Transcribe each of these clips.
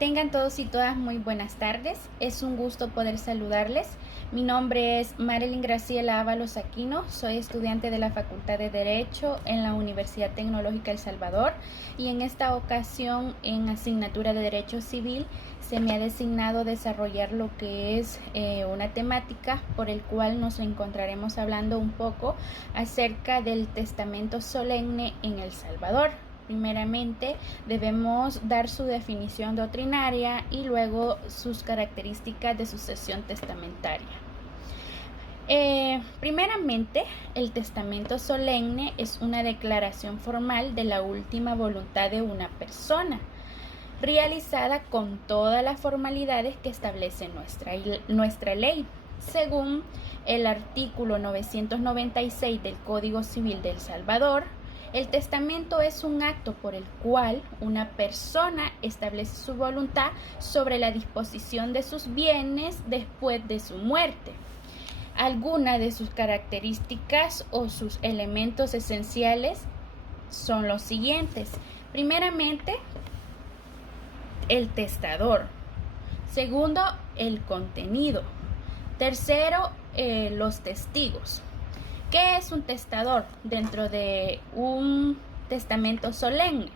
Tengan todos y todas muy buenas tardes. Es un gusto poder saludarles. Mi nombre es Marilyn Graciela Ábalos Aquino. Soy estudiante de la Facultad de Derecho en la Universidad Tecnológica El Salvador y en esta ocasión en asignatura de Derecho Civil se me ha designado desarrollar lo que es una temática por el cual nos encontraremos hablando un poco acerca del testamento solemne en El Salvador. Primeramente, debemos dar su definición doctrinaria y luego sus características de sucesión testamentaria. Primeramente, el testamento solemne es una declaración formal de la última voluntad de una persona, realizada con todas las formalidades que establece nuestra ley, según el artículo 996 del Código Civil de El Salvador. El testamento es un acto por el cual una persona establece su voluntad sobre la disposición de sus bienes después de su muerte. Algunas de sus características o sus elementos esenciales son los siguientes. Primeramente, el testador. Segundo, el contenido. Tercero, los testigos. ¿Qué es un testador dentro de un testamento solemne?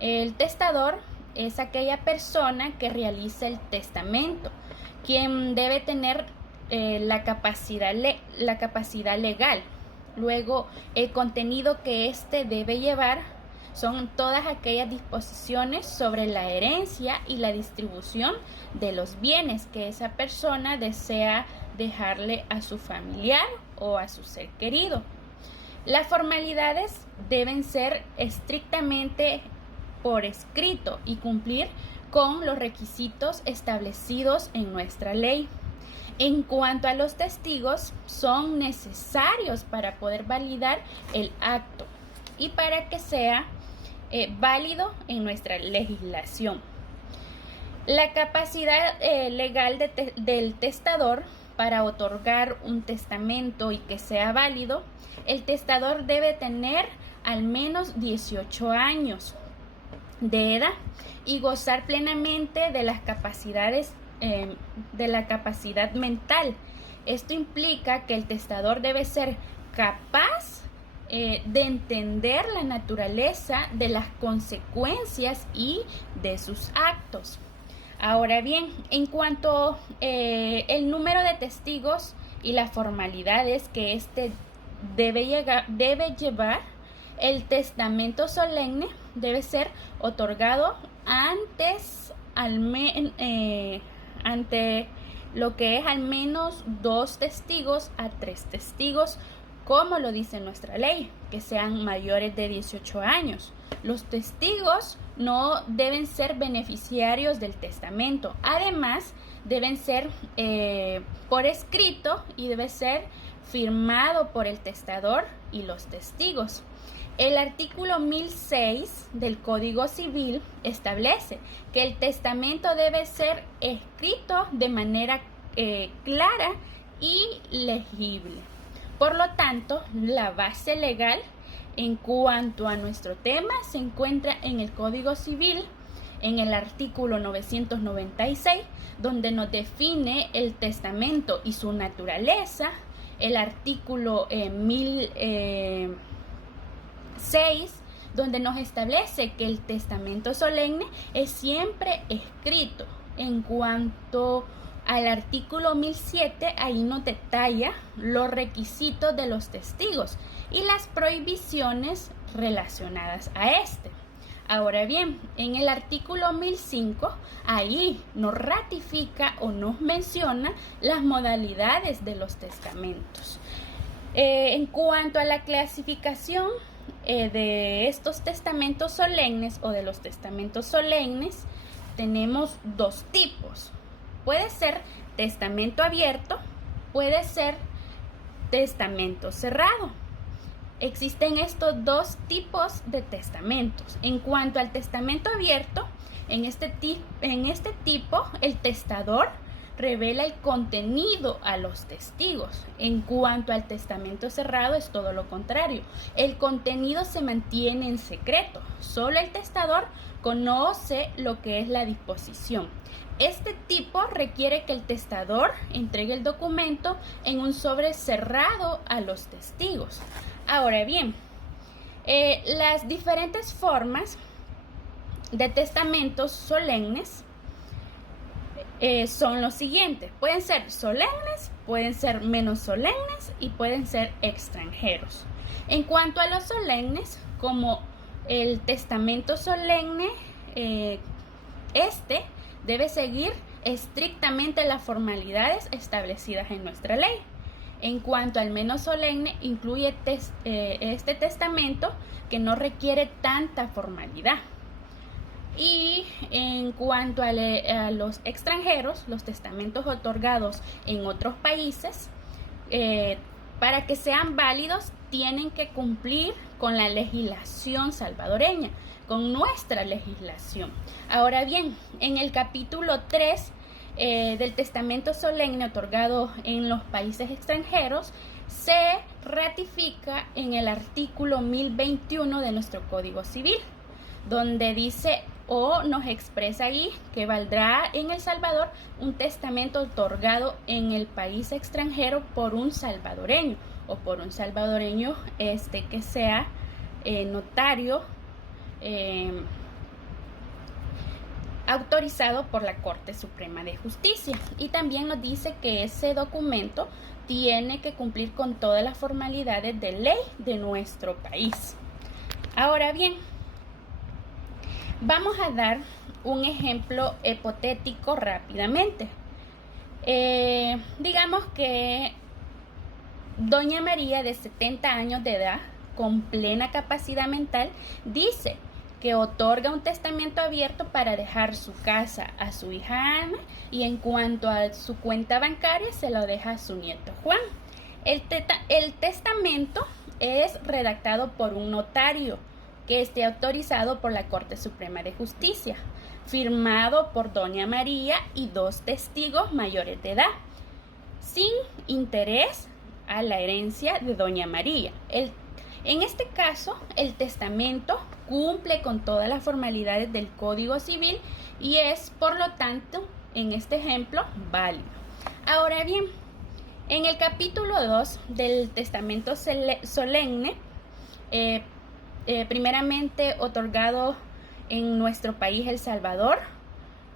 El testador es aquella persona que realiza el testamento, quien debe tener la capacidad legal. Luego, el contenido que éste debe llevar son todas aquellas disposiciones sobre la herencia y la distribución de los bienes que esa persona desea dejarle a su familiar o a su ser querido. Las formalidades deben ser estrictamente por escrito y cumplir con los requisitos establecidos en nuestra ley. En cuanto a los testigos, son necesarios para poder validar el acto y para que sea válido en nuestra legislación. La capacidad legal del testador para otorgar un testamento y que sea válido, el testador debe tener al menos 18 años de edad y gozar plenamente de las capacidades de la capacidad mental. Esto implica que el testador debe ser capaz de entender la naturaleza de las consecuencias y de sus actos. Ahora bien, en cuanto el número de testigos y las formalidades que éste debe llevar, el testamento solemne debe ser otorgado ante lo que es al menos 2 testigos a 3 testigos, como lo dice nuestra ley, que sean mayores de 18 años. Los testigos no deben ser beneficiarios del testamento. Además, deben ser por escrito y debe ser firmado por el testador y los testigos. El artículo 1006 del Código Civil establece que el testamento debe ser escrito de manera clara y legible. Por lo tanto, la base legal en cuanto a nuestro tema se encuentra en el Código Civil, en el artículo 996, donde nos define el testamento y su naturaleza, el artículo 1006, donde nos establece que el testamento solemne es siempre escrito. En cuanto al artículo 1007, ahí nos detalla los requisitos de los testigos y las prohibiciones relacionadas a este. Ahora bien, en el artículo 1005, ahí nos ratifica o nos menciona las modalidades de los testamentos. En cuanto a la clasificación de estos testamentos solemnes o de los testamentos solemnes, tenemos 2 tipos. Puede ser testamento abierto, puede ser testamento cerrado. Existen estos 2 tipos de testamentos. En cuanto al testamento abierto, en este tipo, el testador revela el contenido a los testigos. En cuanto al testamento cerrado es todo lo contrario. El contenido se mantiene en secreto. Solo el testador conoce lo que es la disposición. Este tipo requiere que el testador entregue el documento en un sobre cerrado a los testigos. Ahora bien, las diferentes formas de testamentos solemnes son los siguientes. Pueden ser solemnes, pueden ser menos solemnes y pueden ser extranjeros. En cuanto a los solemnes, como el testamento solemne, debe seguir estrictamente las formalidades establecidas en nuestra ley. En cuanto al menos solemne, incluye este testamento que no requiere tanta formalidad. Y en cuanto a los extranjeros, los testamentos otorgados en otros países, para que sean válidos, tienen que cumplir con la legislación salvadoreña, con nuestra legislación. Ahora bien, en el capítulo 3 del testamento solemne otorgado en los países extranjeros, se ratifica en el artículo 1021 de nuestro Código Civil, donde dice o nos expresa ahí que valdrá en El Salvador un testamento otorgado en el país extranjero por un salvadoreño o por un salvadoreño que sea notario autorizado por la Corte Suprema de Justicia. Y también nos dice que ese documento tiene que cumplir con todas las formalidades de ley de nuestro país. Ahora bien, vamos a dar un ejemplo hipotético rápidamente. Digamos que doña María, de 70 años de edad, con plena capacidad mental, dice que otorga un testamento abierto para dejar su casa a su hija Ana y en cuanto a su cuenta bancaria se lo deja a su nieto Juan. El testamento es redactado por un notario que esté autorizado por la Corte Suprema de Justicia, firmado por doña María y 2 testigos mayores de edad, sin interés a la herencia de doña María. En este caso, el testamento cumple con todas las formalidades del Código Civil y es, por lo tanto, en este ejemplo, válido. Ahora bien, en el capítulo 2 del testamento solemne, primeramente otorgado en nuestro país, El Salvador,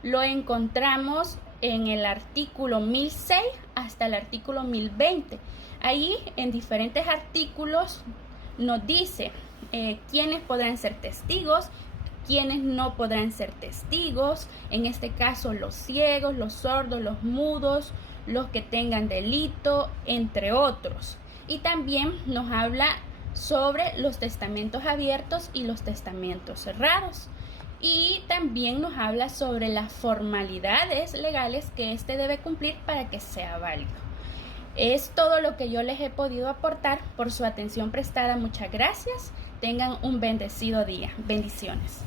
lo encontramos en el artículo 1006 hasta el artículo 1020. Ahí, en diferentes artículos, nos dice quiénes podrán ser testigos, quiénes no podrán ser testigos, en este caso los ciegos, los sordos, los mudos, los que tengan delito, entre otros. Y también nos habla sobre los testamentos abiertos y los testamentos cerrados. Y también nos habla sobre las formalidades legales que debe cumplir para que sea válido. Es todo lo que yo les he podido aportar. Por su atención prestada, muchas gracias. Tengan un bendecido día. Bendiciones.